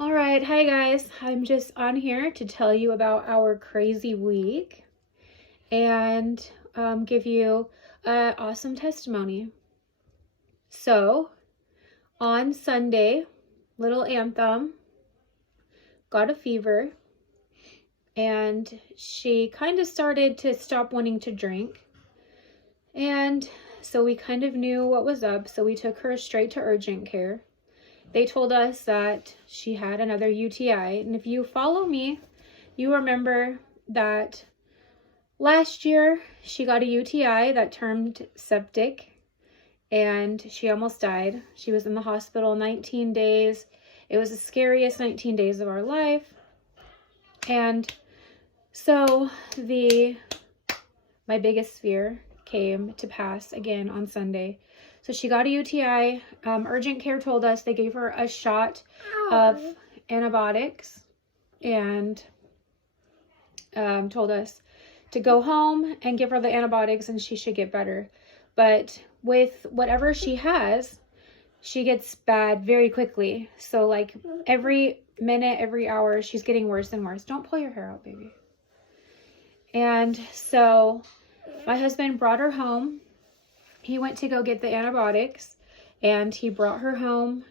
All right, hi guys. I'm just on here to tell you about our crazy week and give you an awesome testimony. So, on Sunday, little Anthem got a fever and she kind of started to stop wanting to drink. And so we kind of knew what was up, so we took her straight to urgent care. They told us that she had another UTI. And if you follow me, you remember that last year she got a UTI that turned septic and she almost died. She was in the hospital 19 days. It was the scariest 19 days of our life. And so my biggest fear came to pass again on Sunday. So she got a UTI. Urgent care told us they gave her a shot of antibiotics and told us to go home and give her the antibiotics and she should get better. But with whatever she has, she gets bad very quickly. So like every minute, every hour, she's getting worse and worse. Don't pull your hair out, baby. And so my husband brought her home. He went to go get the antibiotics and he brought her home.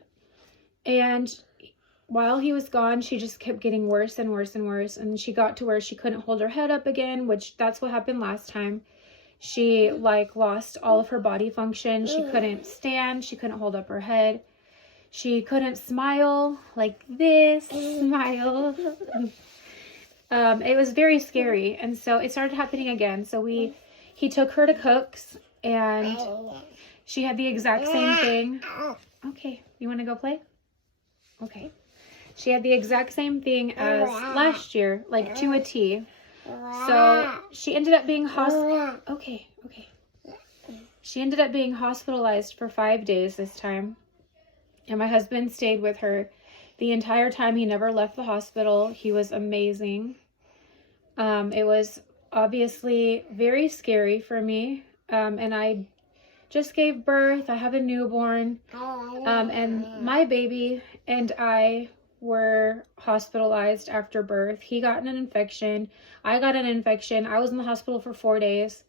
And while he was gone, she just kept getting worse and worse and worse. And she got to where she couldn't hold her head up again, which that's what happened last time. She lost all of her body function. She couldn't stand. She couldn't hold up her head. She couldn't smile like this. Smile. It was very scary. And so it started happening again. So he took her to Cook's. And she had the exact same thing. Okay, you want to go play? Okay. She had the exact same thing as last year, like to a T. So she ended up being Okay. She ended up being hospitalized for 5 days this time. And my husband stayed with her the entire time. He never left the hospital. He was amazing. It was obviously very scary for me. And I just gave birth. I have a newborn. And my baby and I were hospitalized after birth. He got an infection. I got an infection. I was in the hospital for 4 days.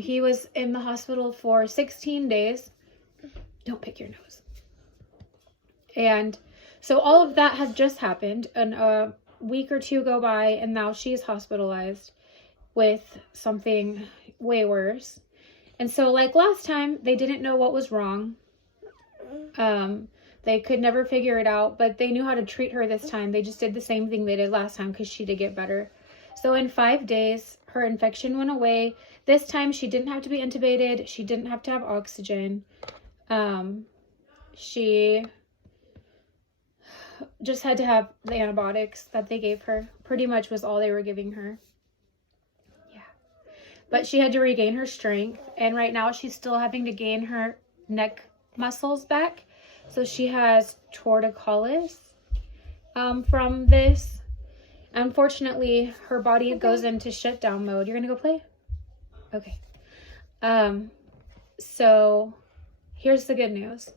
He was in the hospital for 16 days. Don't pick your nose. And so all of that has just happened. And a week or two go by and now she's hospitalized with something way worse. And so like last time, they didn't know what was wrong. They could never figure it out, but they knew how to treat her this time. They just did the same thing they did last time because she did get better. So in 5 days, her infection went away. This time she didn't have to be intubated. She didn't have to have oxygen. She just had to have the antibiotics that they gave her. Pretty much was all they were giving her. But she had to regain her strength. And right now she's still having to gain her neck muscles back. So she has torticollis from this. Unfortunately, her body goes into shutdown mode. You're going to go play? Okay. So here's the good news.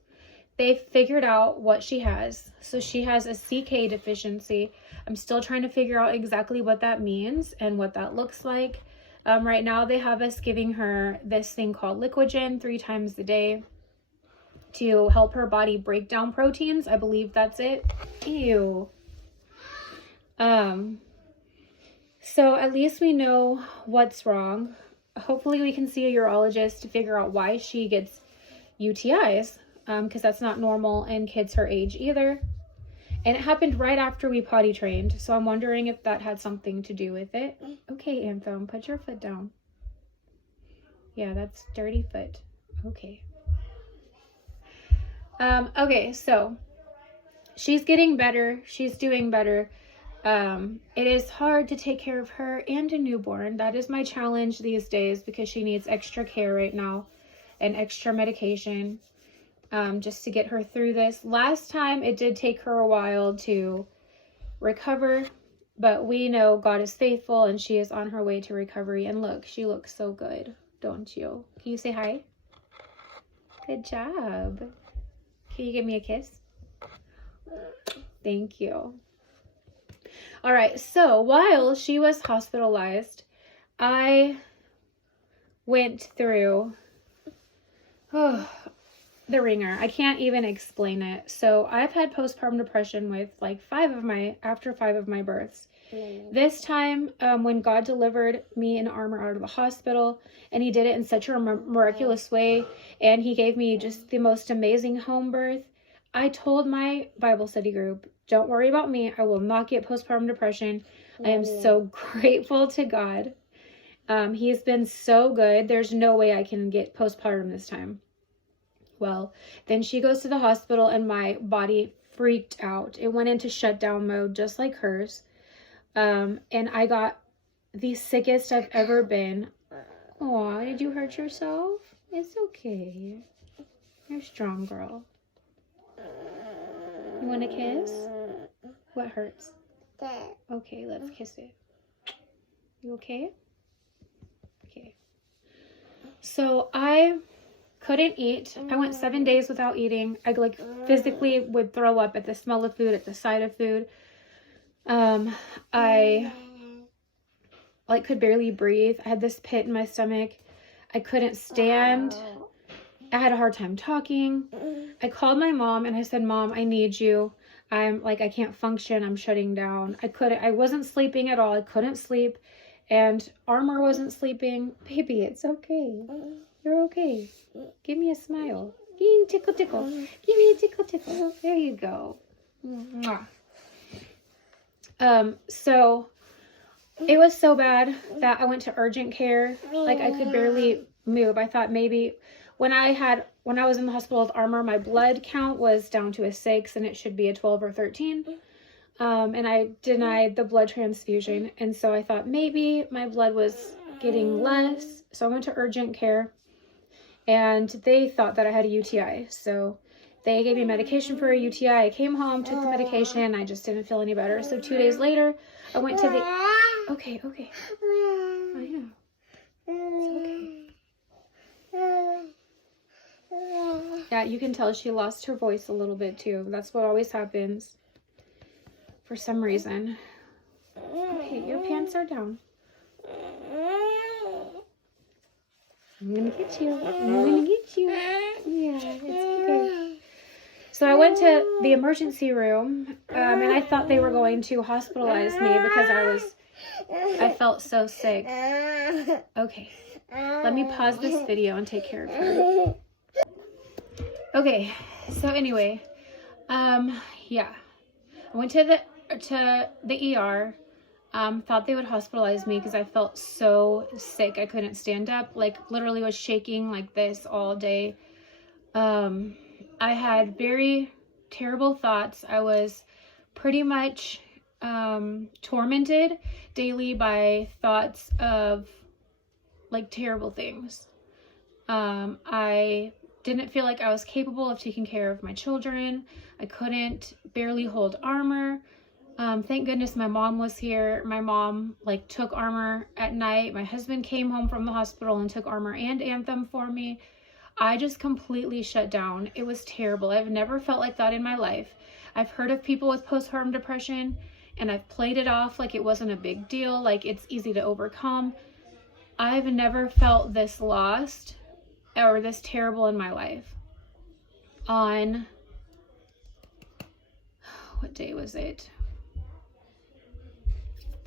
They figured out what she has. So she has a CK deficiency. I'm still trying to figure out exactly what that means and what that looks like. Right now they have us giving her this thing called Liquigen 3 times a day to help her body break down proteins. I believe that's it. Ew. So at least we know what's wrong. Hopefully we can see a urologist to figure out why she gets UTIs, because that's not normal in kids her age either. And it happened right after we potty trained. So I'm wondering if that had something to do with it. Okay, Anthem, put your foot down. Yeah, that's dirty foot. Okay. Okay, so she's getting better. She's doing better. It is hard to take care of her and a newborn. That is my challenge these days because she needs extra care right now and extra medication. Just to get her through this. Last time it did take her a while to recover, but we know God is faithful and she is on her way to recovery. And look, she looks so good, don't you? Can you say hi? Good job. Can you give me a kiss? Thank you. All right, so while she was hospitalized, I went through the ringer. I can't even explain it. So I've had postpartum depression with like after 5 of my births. This time, when God delivered me and Armor out of the hospital, and he did it in such a miraculous way, and he gave me just the most amazing home birth, I told my Bible study group, don't worry about me. I will not get postpartum depression. I am so grateful to God. He has been so good. There's no way I can get postpartum this time. Well, then she goes to the hospital and my body freaked out. It went into shutdown mode just like hers. And I got the sickest I've ever been. Aw, did you hurt yourself? It's okay. You're strong, girl. You want a kiss? What hurts? Okay, let's kiss it. You okay? Okay. So I couldn't eat. I went 7 days without eating. I like physically would throw up at the smell of food, at the sight of food. I like could barely breathe. I had this pit in my stomach. I couldn't stand. I had a hard time talking. I called my mom and I said, Mom, I need you. I can't function. I'm shutting down. I wasn't sleeping at all. I couldn't sleep. And Armor wasn't sleeping. Baby, it's okay. You're okay. Give me a smile. Give me a tickle, tickle. Give me a tickle, tickle. There you go. Mwah. So it was so bad that I went to urgent care. Like I could barely move. I thought maybe when I was in the hospital with Armor, my blood count was down to a 6 and it should be a 12 or 13. And I denied the blood transfusion. And so I thought maybe my blood was getting less. So I went to urgent care and they thought that I had a UTI. So they gave me medication for a UTI. I came home, took the medication. I just didn't feel any better. So 2 days later, I went to the... Okay. I know. It's okay. Yeah, you can tell she lost her voice a little bit too. That's what always happens for some reason. Okay, your pants are down. I'm gonna get you. Yeah, it's okay. So I went to the emergency room, and I thought they were going to hospitalize me because I felt so sick. Okay, let me pause this video and take care of her. Okay, so anyway, yeah, I went to the ER. Thought they would hospitalize me because I felt so sick. I couldn't stand up, like literally was shaking like this all day. I had very terrible thoughts. I was pretty much tormented daily by thoughts of like terrible things. I didn't feel like I was capable of taking care of my children. I couldn't barely hold Armor. Thank goodness my mom was here. My mom like took Armor at night. My husband came home from the hospital and took Armor and Anthem for me. I just completely shut down. It was terrible. I've never felt like that in my life. I've heard of people with postpartum depression and I've played it off like it wasn't a big deal, like it's easy to overcome. I've never felt this lost or this terrible in my life. On, what day was it?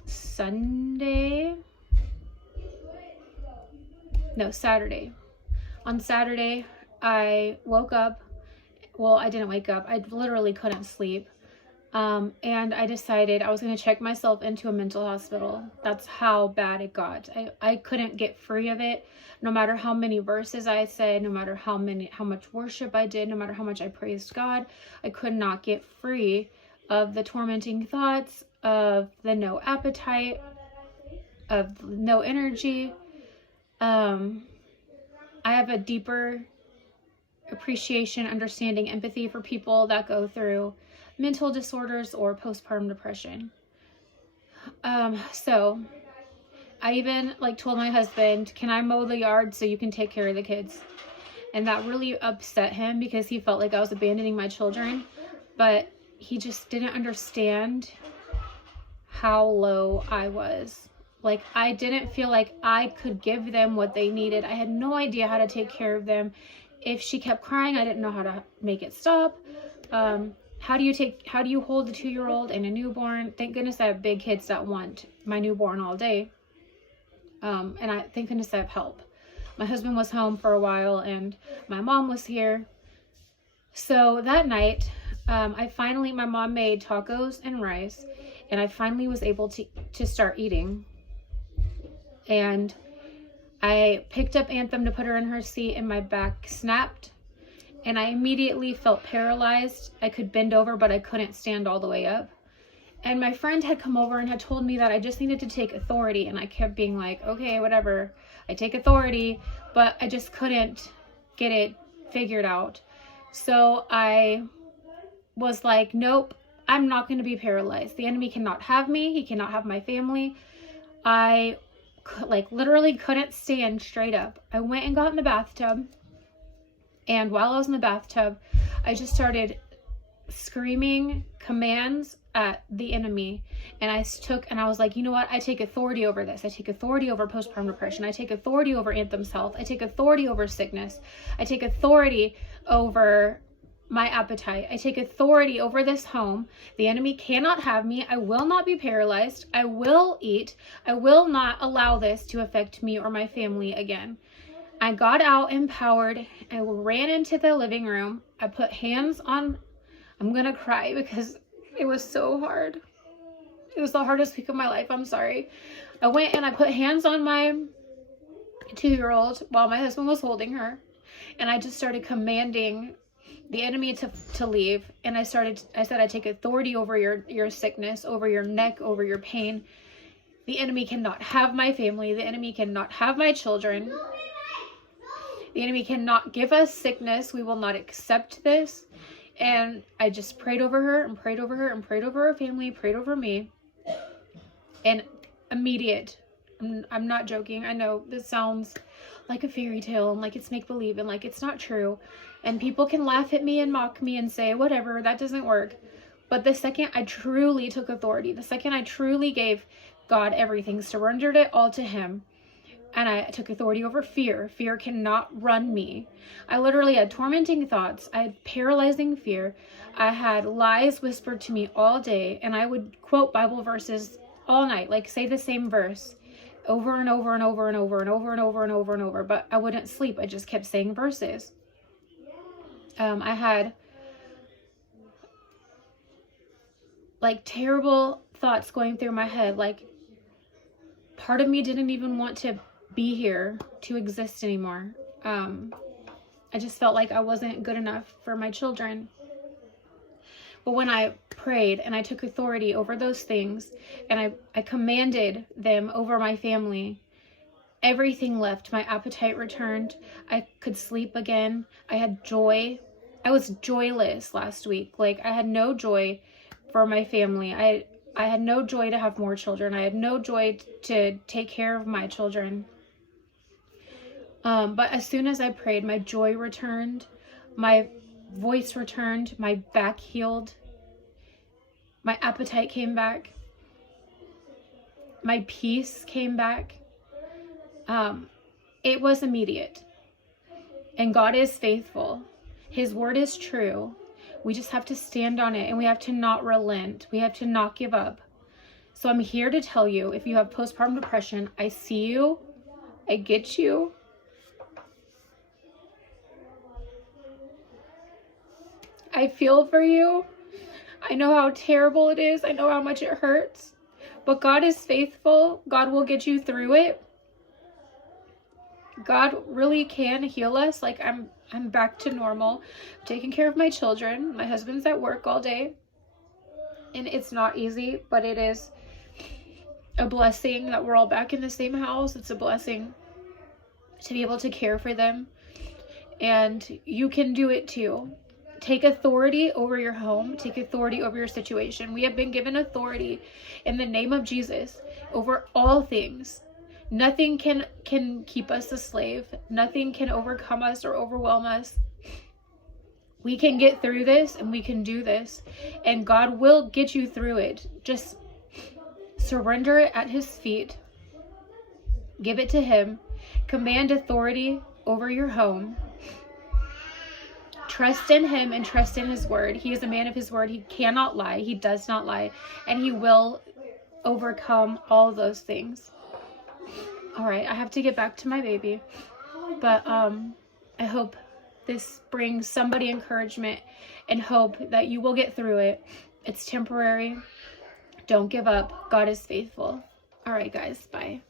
Saturday. On Saturday, I woke up. Well, I didn't wake up. I literally couldn't sleep. And I decided I was going to check myself into a mental hospital. That's how bad it got. I couldn't get free of it. No matter how many verses I said, no matter how much worship I did, no matter how much I praised God, I could not get free of the tormenting thoughts, of the no appetite, of no energy. I have a deeper appreciation, understanding, empathy for people that go through mental disorders or postpartum depression. So I even told my husband, can I mow the yard so you can take care of the kids? And that really upset him because he felt like I was abandoning my children. But he just didn't understand how low I was. Like, I didn't feel like I could give them what they needed. I had no idea how to take care of them. If she kept crying, I didn't know how to make it stop. How do you hold a 2-year-old and a newborn? Thank goodness I have big kids that want my newborn all day. And thank goodness I have help. My husband was home for a while and my mom was here. So that night, my mom made tacos and rice, and I finally was able to start eating. And I picked up Anthem to put her in her seat and my back snapped. And I immediately felt paralyzed. I could bend over, but I couldn't stand all the way up. And my friend had come over and had told me that I just needed to take authority. And I kept being like, okay, whatever. I take authority, but I just couldn't get it figured out. So I was like, nope, I'm not going to be paralyzed. The enemy cannot have me. He cannot have my family. I literally couldn't stand straight up. I went and got in the bathtub. And while I was in the bathtub, I just started screaming commands at the enemy. And I was like, you know what? I take authority over this. I take authority over postpartum depression. I take authority over Anthem's health. I take authority over sickness. I take authority over my appetite. I take authority over this home. The enemy cannot have me. I will not be paralyzed. I will eat. I will not allow this to affect me or my family again. I got out empowered. I ran into the living room. I put hands on, I'm gonna cry because it was so hard. It was the hardest week of my life. I'm sorry. I went and I put hands on my 2-year-old while my husband was holding her. And I just started commanding the enemy to leave. And I said, I take authority over your sickness, over your neck, over your pain. The enemy cannot have my family. The enemy cannot have my children. The enemy cannot give us sickness. We will not accept this. And I just prayed over her and prayed over her and prayed over her family, prayed over me. And immediate, I'm not joking. I know this sounds like a fairy tale and like it's make-believe and like it's not true. And people can laugh at me and mock me and say, whatever, that doesn't work. But the second I truly took authority, the second I truly gave God everything, surrendered it all to him, and I took authority over fear. Fear cannot run me. I literally had tormenting thoughts. I had paralyzing fear. I had lies whispered to me all day, and I would quote Bible verses all night, like say the same verse over and over and over and over and over and over and over and over, but I wouldn't sleep. I just kept saying verses. I had like terrible thoughts going through my head. Like part of me didn't even want to be here, to exist anymore. I just felt like I wasn't good enough for my children. But when I prayed and I took authority over those things and I commanded them over my family, everything left. My appetite returned. I could sleep again. I had joy. I was joyless last week. Like I had no joy for my family. I had no joy to have more children. I had no joy to take care of my children. But as soon as I prayed, my joy returned, my voice returned, my back healed, my appetite came back, my peace came back. It was immediate. And God is faithful. His word is true. We just have to stand on it and we have to not relent. We have to not give up. So I'm here to tell you, if you have postpartum depression, I see you. I get you. I feel for you. I know how terrible it is. I know how much it hurts. But God is faithful. God will get you through it. God really can heal us. Like I'm back to normal. I'm taking care of my children. My husband's at work all day. And it's not easy, but it is a blessing that we're all back in the same house. It's a blessing to be able to care for them. And you can do it too. Take authority over your home. Take authority over your situation. We have been given authority in the name of Jesus over all things. Nothing can keep us a slave. Nothing can overcome us or overwhelm us. We can get through this, and we can do this, and God will get you through it. Just surrender it at his feet. Give it to him. Command authority over your home. Trust in him and trust in his word. He is a man of his word. He cannot lie. He does not lie. And he will overcome all those things. All right, I have to get back to my baby. But I hope this brings somebody encouragement and hope that you will get through it. It's temporary. Don't give up. God is faithful. All right, guys. Bye.